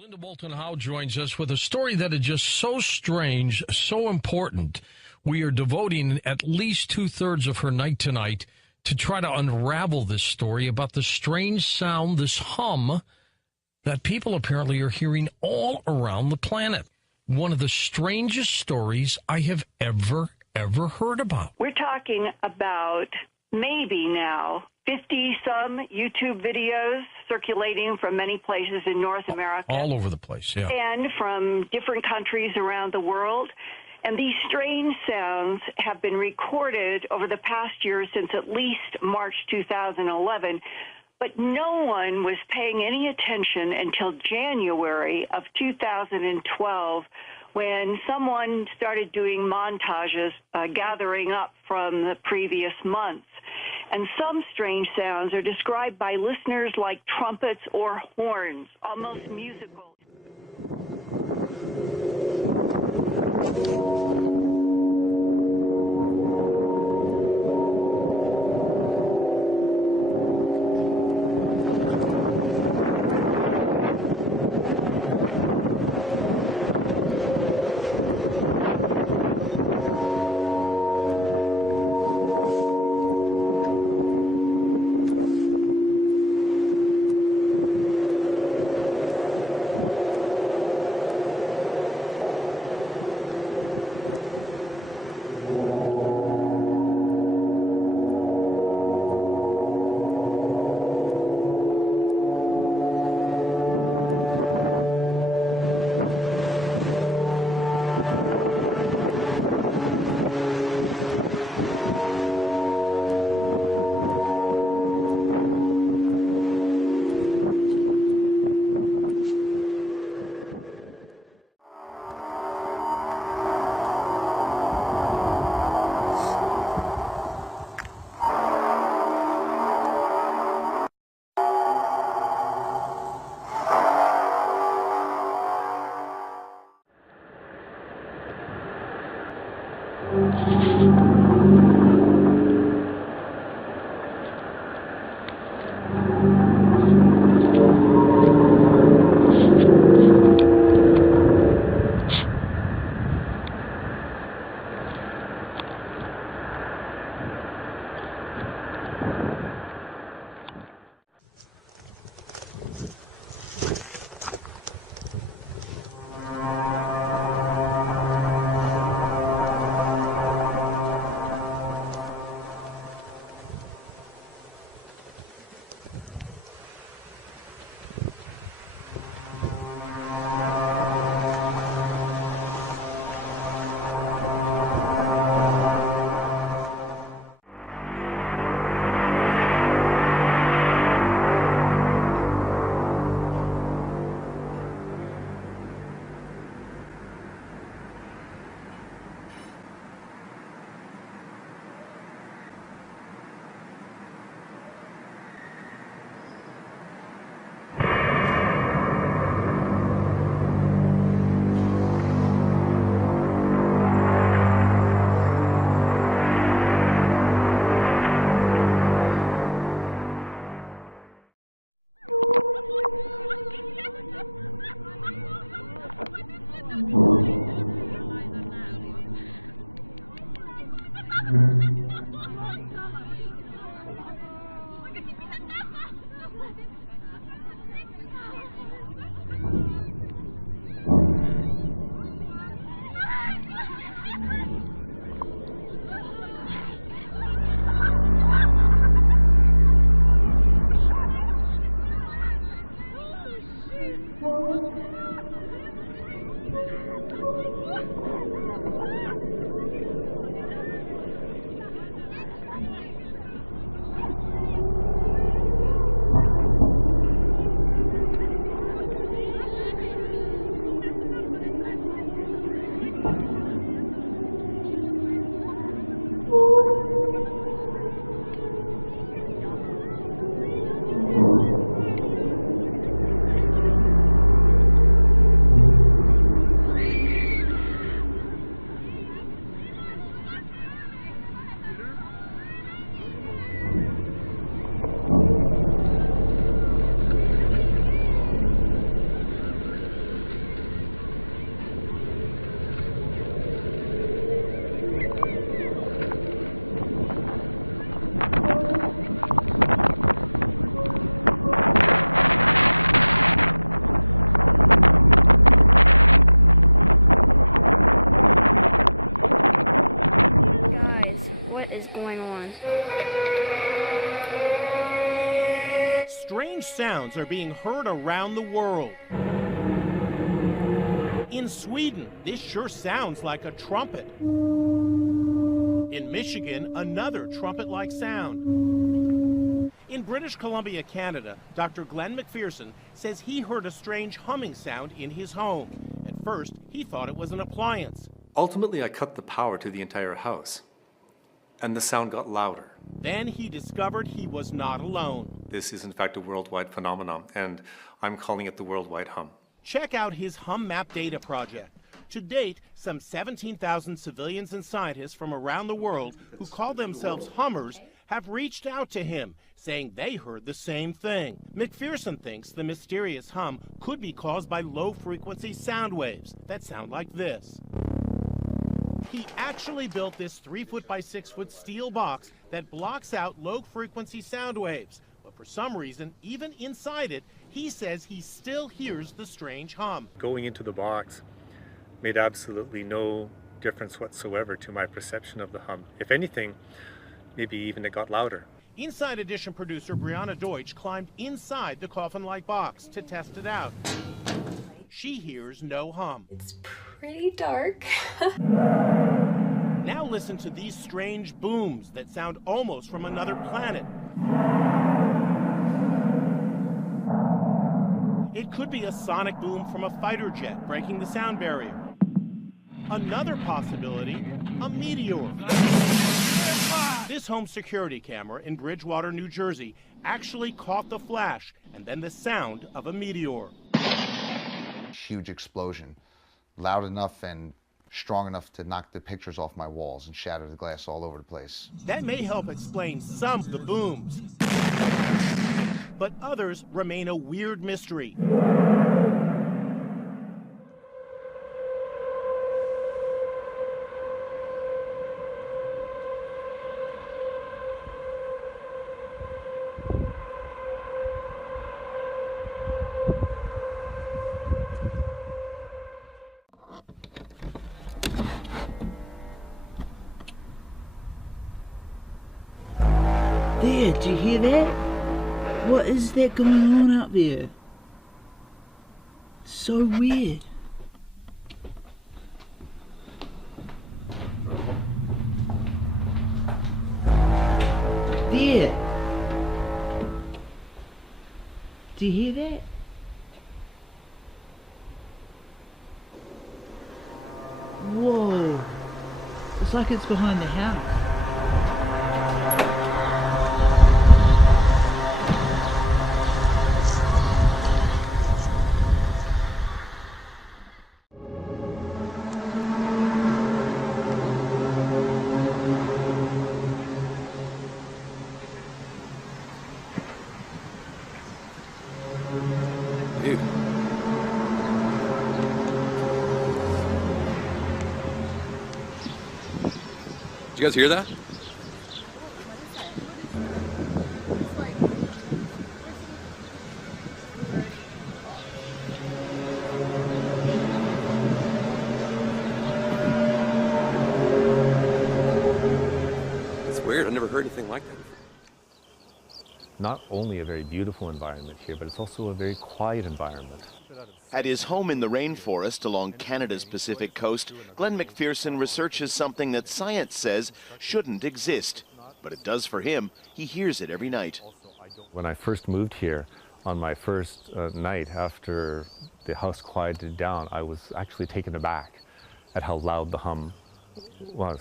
Linda Moulton Howe joins us with a story that is just so strange, so important. We are devoting at least two-thirds of her night tonight to try to unravel this story about the strange sound, this hum, that people apparently are hearing all around the planet. One of the strangest stories I have ever heard about. We're talking about maybe now 50-some YouTube videos circulating from many places in North America. All over the place, yeah. And from different countries around the world. And these strange sounds have been recorded over the past year since at least March 2011. But no one was paying any attention until January of 2012 when someone started doing montages gathering up from the previous months. And some strange sounds are described by listeners like trumpets or horns, almost musical. Strange sounds are being heard around the world. In Sweden, this sure sounds like a trumpet. In Michigan, another trumpet-like sound. In British Columbia, Canada, Dr. Glenn McPherson says he heard a strange humming sound in his home. At first, he thought it was an appliance. Ultimately, I cut the power to the entire house, and the sound got louder. Then he discovered he was not alone. This is, in fact, a worldwide phenomenon, and I'm calling it the worldwide hum. Check out his Hum Map Data project. To date, some 17,000 civilians and scientists from around the world who call themselves hummers have reached out to him, saying they heard the same thing. McPherson thinks the mysterious hum could be caused by low-frequency sound waves that sound like this. He actually built this 3-foot by 6-foot steel box that blocks out low-frequency sound waves. But for some reason, even inside it, he says he still hears the strange hum. Going into the box made absolutely no difference whatsoever to my perception of the hum. If anything, maybe even it got louder. Inside Edition producer Brianna Deutsch climbed inside the coffin-like box to test it out. She hears no hum. It's pretty dark. Now listen to these strange booms that sound almost from another planet. It could be a sonic boom from a fighter jet breaking the sound barrier. Another possibility, a meteor. This home security camera in Bridgewater, New Jersey, actually caught the flash and then the sound of a meteor. Huge explosion, loud enough and strong enough to knock the pictures off my walls and shatter the glass all over the place. That may help explain some of the booms. But others remain a weird mystery. There, do you hear that? What is that going on out there? So weird. There. Do you hear that? Whoa. It's like it's behind the house. Dude. Did you guys hear that? It's weird. I've never heard anything like that before. Not only a very beautiful environment here, but it's also a very quiet environment. At his home in the rainforest along Canada's Pacific coast, Glenn McPherson researches something that science says shouldn't exist. But it does for him. He hears it every night. When I first moved here, on my first night after the house quieted down, I was actually taken aback at how loud the hum was.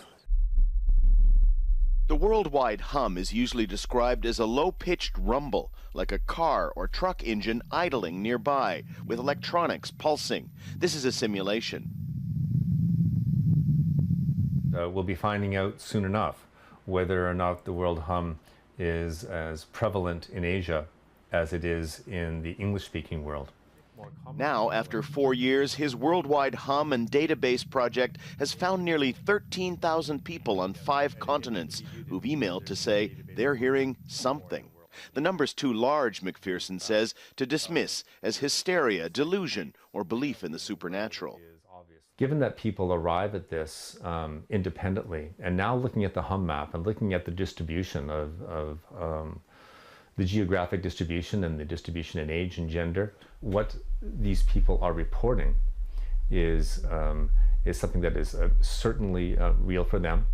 The worldwide hum is usually described as a low-pitched rumble, like a car or truck engine idling nearby, with electronics pulsing. This is a simulation. We'll be finding out soon enough whether or not the world hum is as prevalent in Asia as it is in the English-speaking world. Now, after 4 years, his worldwide hum and database project has found nearly 13,000 people on 5 continents who've emailed to say they're hearing something. The number's too large, McPherson says, to dismiss as hysteria, delusion, or belief in the supernatural. Given that people arrive at this independently, and now looking at the hum map and looking at the distribution of the geographic distribution and the distribution in age and gender, what these people are reporting is something that is certainly real for them.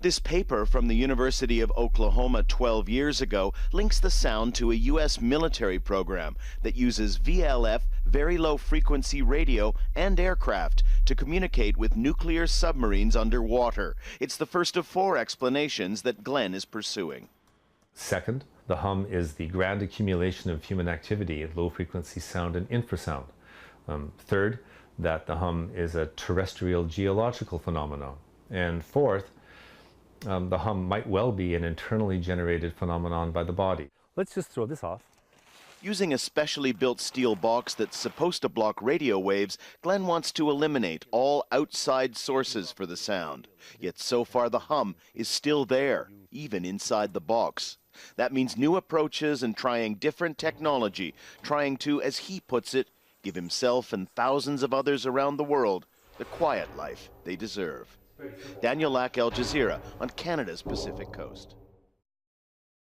This paper from the University of Oklahoma 12 years ago links the sound to a U.S. military program that uses VLF, very low frequency radio, and aircraft to communicate with nuclear submarines underwater. It's the first of 4 explanations that Glenn is pursuing. Second, the hum is the grand accumulation of human activity, low frequency sound and infrasound. Third, that the hum is a terrestrial geological phenomenon. And fourth, the hum might well be an internally generated phenomenon by the body. Let's just throw this off. Using a specially built steel box that's supposed to block radio waves, Glenn wants to eliminate all outside sources for the sound. Yet so far the hum is still there, even inside the box. That means new approaches and trying different technology, trying to, as he puts it, give himself and thousands of others around the world the quiet life they deserve. Daniel Lack, Al Jazeera, on Canada's Pacific Coast.